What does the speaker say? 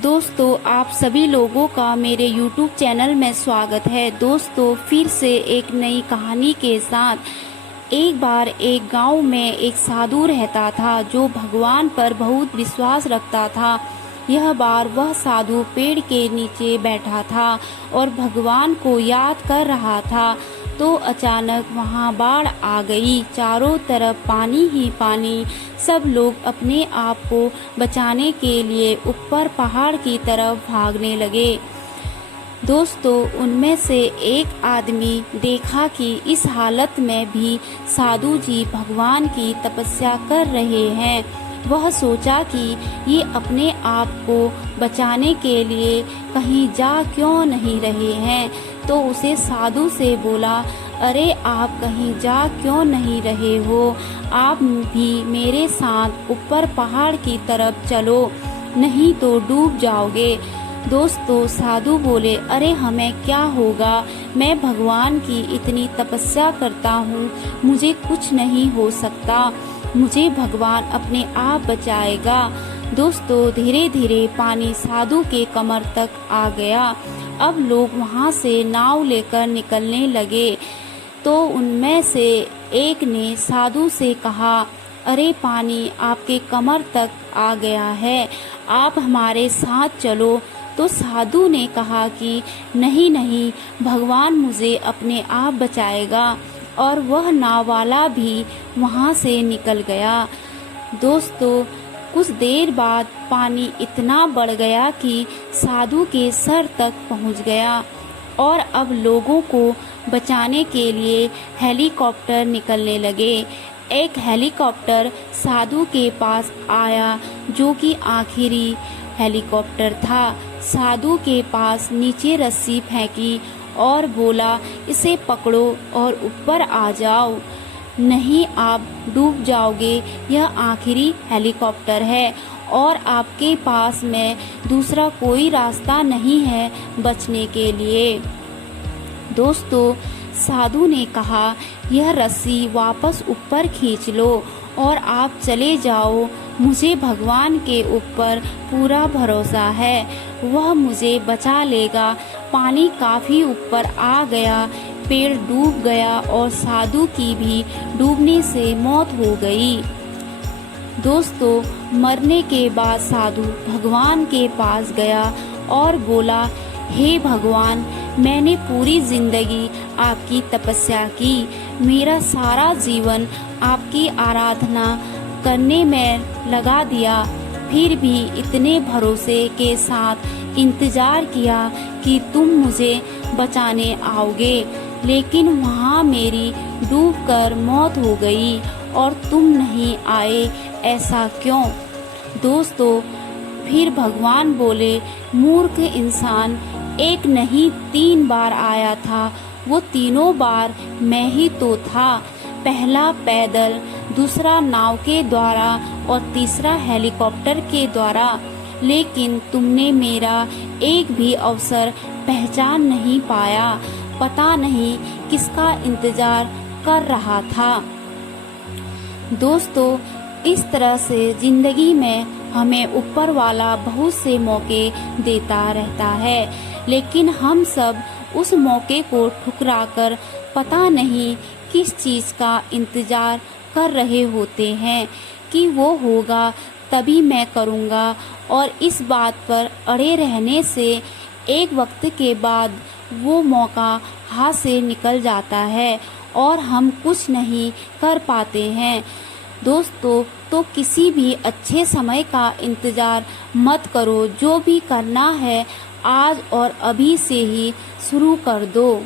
दोस्तों, आप सभी लोगों का मेरे YouTube चैनल में स्वागत है। दोस्तों, फिर से एक नई कहानी के साथ। एक बार एक गांव में एक साधु रहता था जो भगवान पर बहुत विश्वास रखता था। यह बार वह साधु पेड़ के नीचे बैठा था और भगवान को याद कर रहा था, तो अचानक वहां बाढ़ आ गई। चारों तरफ पानी ही पानी। सब लोग अपने आप को बचाने के लिए ऊपर पहाड़ की तरफ भागने लगे। दोस्तों, उनमें से एक आदमी देखा कि इस हालत में भी साधु जी भगवान की तपस्या कर रहे हैं। वह सोचा कि ये अपने आप को बचाने के लिए कहीं जा क्यों नहीं रहे हैं, तो उसे साधु से बोला, अरे आप कहीं जा क्यों नहीं रहे हो? आप भी मेरे साथ ऊपर पहाड़ की तरफ चलो, नहीं तो डूब जाओगे। दोस्तों, साधु बोले, अरे हमें क्या होगा, मैं भगवान की इतनी तपस्या करता हूँ, मुझे कुछ नहीं हो सकता, मुझे भगवान अपने आप बचाएगा। दोस्तों, धीरे धीरे पानी साधु के कमर तक आ गया। अब लोग वहाँ से नाव लेकर निकलने लगे, तो उनमें से एक ने साधु से कहा, अरे पानी आपके कमर तक आ गया है, आप हमारे साथ चलो। तो साधु ने कहा कि नहीं नहीं, भगवान मुझे अपने आप बचाएगा, और वह नाव वाला भी वहाँ से निकल गया। दोस्तों, कुछ देर बाद पानी इतना बढ़ गया कि साधु के सर तक पहुँच गया, और अब लोगों को बचाने के लिए हेलीकॉप्टर निकलने लगे। एक हेलीकॉप्टर साधु के पास आया, जो कि आखिरी हेलीकॉप्टर था। साधु के पास नीचे रस्सी फेंकी और बोला, इसे पकड़ो और ऊपर आ जाओ, नहीं आप डूब जाओगे। यह आखिरी हेलीकॉप्टर है और आपके पास में दूसरा कोई रास्ता नहीं है बचने के लिए। दोस्तों, साधु ने कहा, यह रस्सी वापस ऊपर खींच लो और आप चले जाओ। मुझे भगवान के ऊपर पूरा भरोसा है, वह मुझे बचा लेगा। पानी काफी ऊपर आ गया, पेड़ डूब गया और साधु की भी डूबने से मौत हो गई। दोस्तों, मरने के बाद साधु भगवान के पास गया और बोला, हे भगवान, मैंने पूरी जिंदगी आपकी तपस्या की, मेरा सारा जीवन आपकी आराधना करने में लगा दिया, फिर भी इतने भरोसे के साथ इंतजार किया कि तुम मुझे बचाने आओगे, लेकिन वहाँ मेरी डूबकर मौत हो गई और तुम नहीं आए, ऐसा क्यों? दोस्तों, फिर भगवान बोले, मूर्ख इंसान, एक नहीं 3 बार आया था, वो तीनों बार मैं ही तो था। पहला पैदल, दूसरा नाव के द्वारा और तीसरा हेलीकॉप्टर के द्वारा, लेकिन तुमने मेरा एक भी अवसर पहचान नहीं पाया। पता नहीं किसका इंतजार कर रहा था। दोस्तों, इस तरह से जिंदगी में हमें ऊपर वाला बहुत से मौके देता रहता है, लेकिन हम सब उस मौके को ठुकराकर पता नहीं किस चीज़ का इंतजार कर रहे होते हैं कि वो होगा तभी मैं करूँगा, और इस बात पर अड़े रहने से एक वक्त के बाद वो मौका हाथ से निकल जाता है और हम कुछ नहीं कर पाते हैं। दोस्तों, तो किसी भी अच्छे समय का इंतज़ार मत करो, जो भी करना है आज और अभी से ही शुरू कर दो।